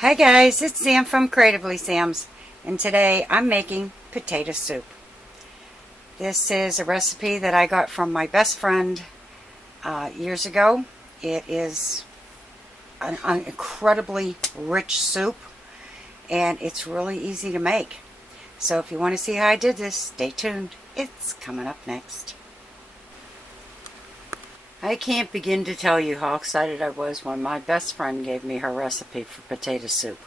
Hi guys, it's Sam from Creatively Sam's, and today I'm making potato soup. This is a recipe that I got from my best friend years ago. It is an incredibly rich soup, and it's really easy to make. So if you want to see how I did this, stay tuned. It's coming up next. I can't begin to tell you how excited I was when my best friend gave me her recipe for potato soup.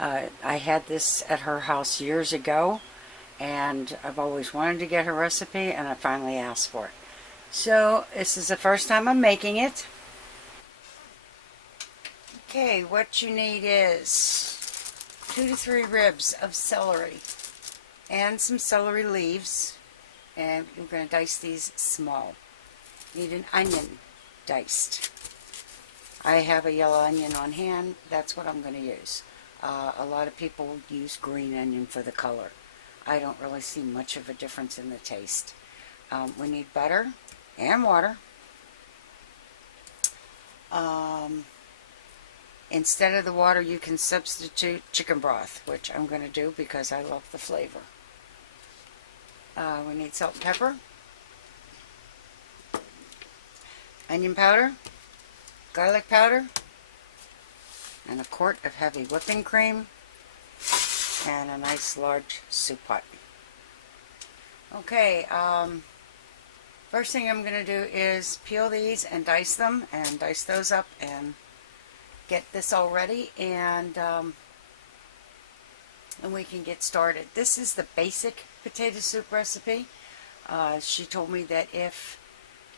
I had this at her house years ago, and I've always wanted to get her recipe, and I finally asked for it. So this is the first time I'm making it. Okay, what you need is 2 to 3 ribs of celery and some celery leaves, and we're going to dice these small. Need an onion diced. I have a yellow onion on hand. That's what I'm going to use. A lot of people use green onion for the color. I don't really see much of a difference in the taste. We need butter and water. Instead of the water, you can substitute chicken broth, which I'm going to do because I love the flavor. We need salt and pepper, onion powder, garlic powder, and a quart of heavy whipping cream, and a nice large soup pot. Okay, first thing I'm going to do is peel these and dice them, and dice those up and get this all ready, and we can get started. This is the basic potato soup recipe. She told me that if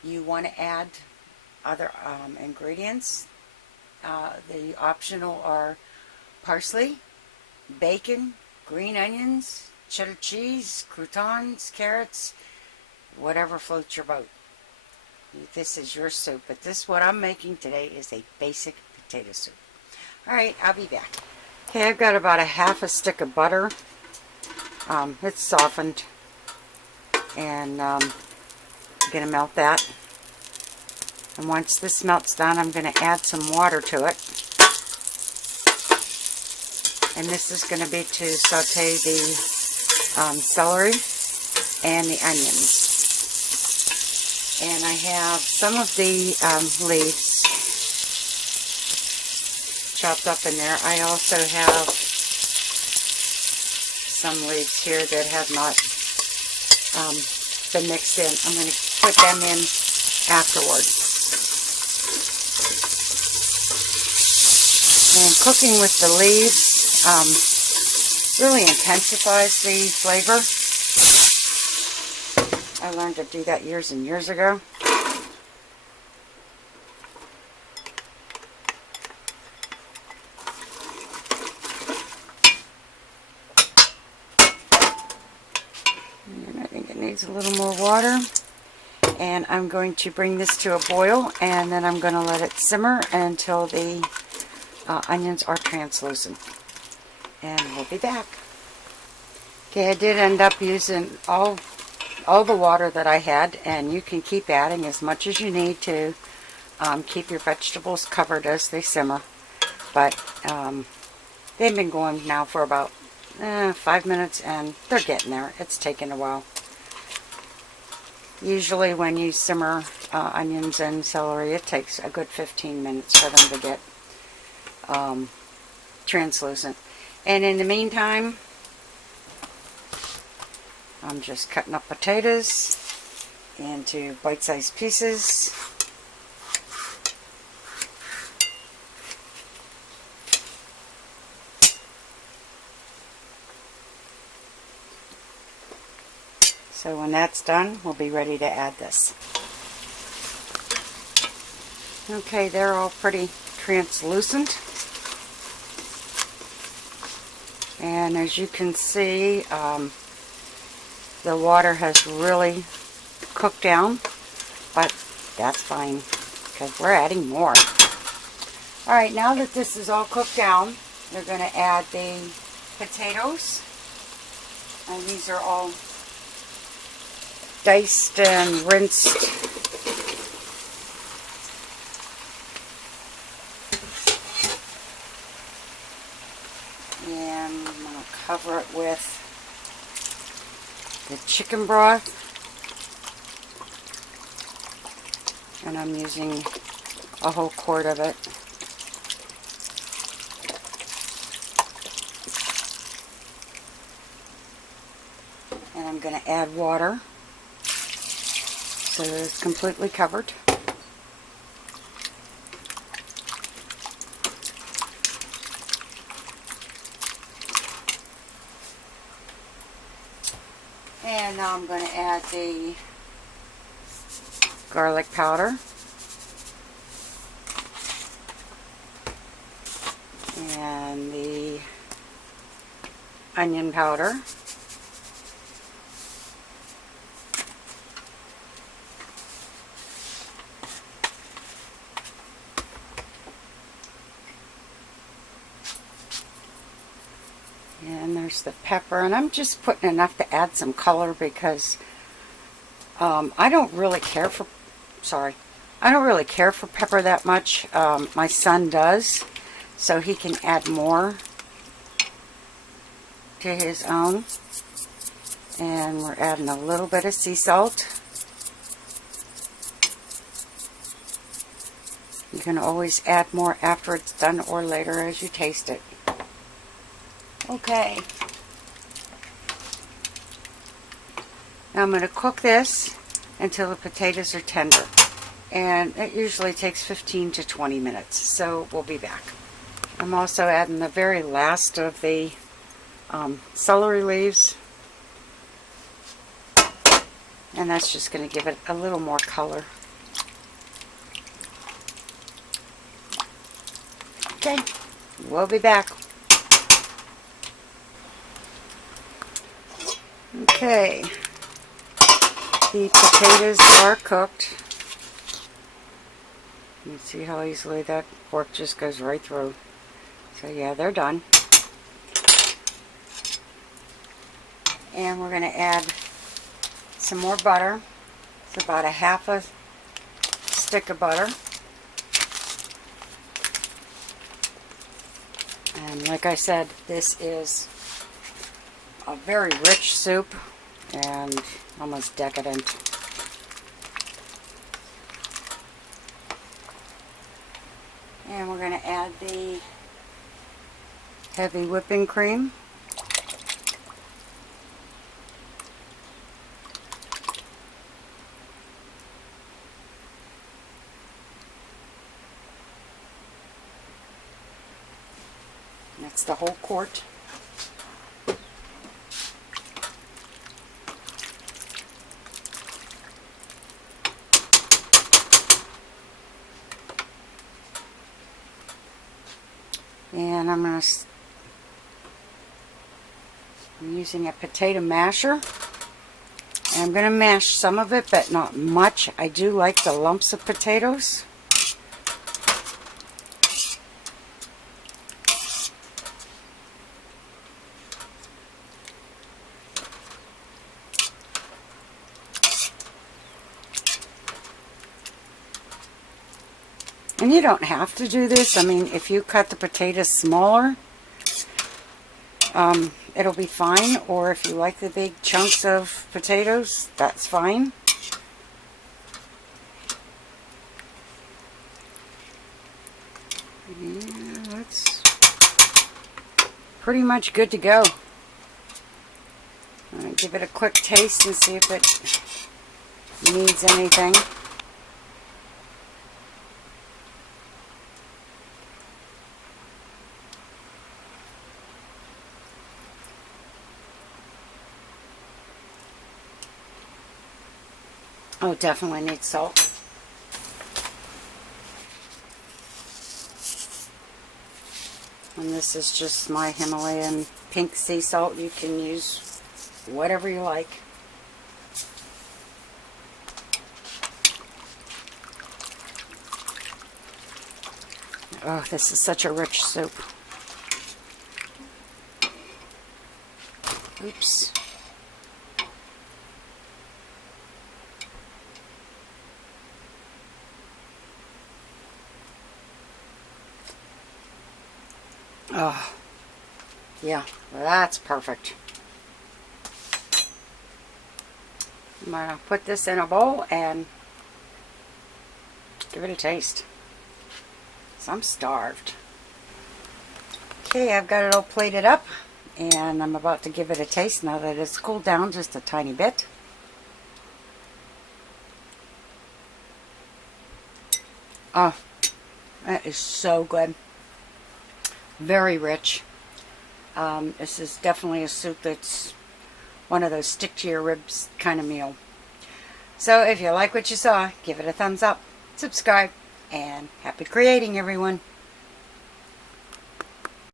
you want to add other ingredients, the optional are parsley, bacon, green onions, cheddar cheese, croutons, carrots, whatever floats your boat. This is your soup, but this what I'm making today is a basic potato soup. Alright, I'll be back. Okay, I've got about a half a stick of butter. It's softened, and I'm going to melt that. And once this melts down, I'm going to add some water to it. And this is going to be to saute the celery and the onions. And I have some of the leaves chopped up in there. I also have some leaves here that have not been mixed in. I'm going to put them in afterward. And cooking with the leaves really intensifies the flavor. I learned to do that years and years ago. And I think it needs a little more water. And I'm going to bring this to a boil, and then I'm going to let it simmer until the onions are translucent. And we'll be back. Okay, I did end up using all the water that I had, and you can keep adding as much as you need to keep your vegetables covered as they simmer. But they've been going now for about 5 minutes, and they're getting there. It's taken a while. Usually when you simmer onions and celery, it takes a good 15 minutes for them to get translucent. And in the meantime, I'm just cutting up potatoes into bite-sized pieces. So when that's done, we'll be ready to add this. Okay, they're all pretty translucent. And as you can see, the water has really cooked down, but that's fine because we're adding more. Alright, now that this is all cooked down, we're going to add the potatoes. And these are all diced and rinsed. And I'm going to cover it with the chicken broth. And I'm using a whole quart of it. And I'm going to add water so that it's completely covered. And now I'm going to add the garlic powder. And the onion powder. And there's the pepper, and I'm just putting enough to add some color because I don't really care for pepper that much. My son does, so he can add more to his own. And we're adding a little bit of sea salt. You can always add more after it's done or later as you taste it. Okay. Now I'm going to cook this until the potatoes are tender. And it usually takes 15 to 20 minutes. So we'll be back. I'm also adding the very last of the celery leaves. And that's just going to give it a little more color. Okay, we'll be back. Okay, the potatoes are cooked. You see how easily that fork just goes right through. So yeah, they're done. And we're going to add some more butter. It's about a half a stick of butter. And like I said, this is a very rich soup and almost decadent. And we're going to add the heavy whipping cream. That's the whole quart. And I'm using a potato masher. And I'm going to mash some of it, but not much. I do like the lumps of potatoes. And you don't have to do this. I mean, if you cut the potatoes smaller, it'll be fine. Or if you like the big chunks of potatoes, that's fine. Yeah, that's pretty much good to go. I'm going to give it a quick taste and see if it needs anything. Oh, definitely needs salt. And this is just my Himalayan pink sea salt. You can use whatever you like. Oh, this is such a rich soup. Oops. Oh, Yeah, that's perfect. I'm going to put this in a bowl and give it a taste. So I'm starved. Okay, I've got it all plated up and I'm about to give it a taste now that it's cooled down just a tiny bit. Oh, that is so good. Very rich. This is definitely a soup that's one of those stick to your ribs kind of meal. So if you like what you saw, give it a thumbs up, subscribe, and happy creating, everyone.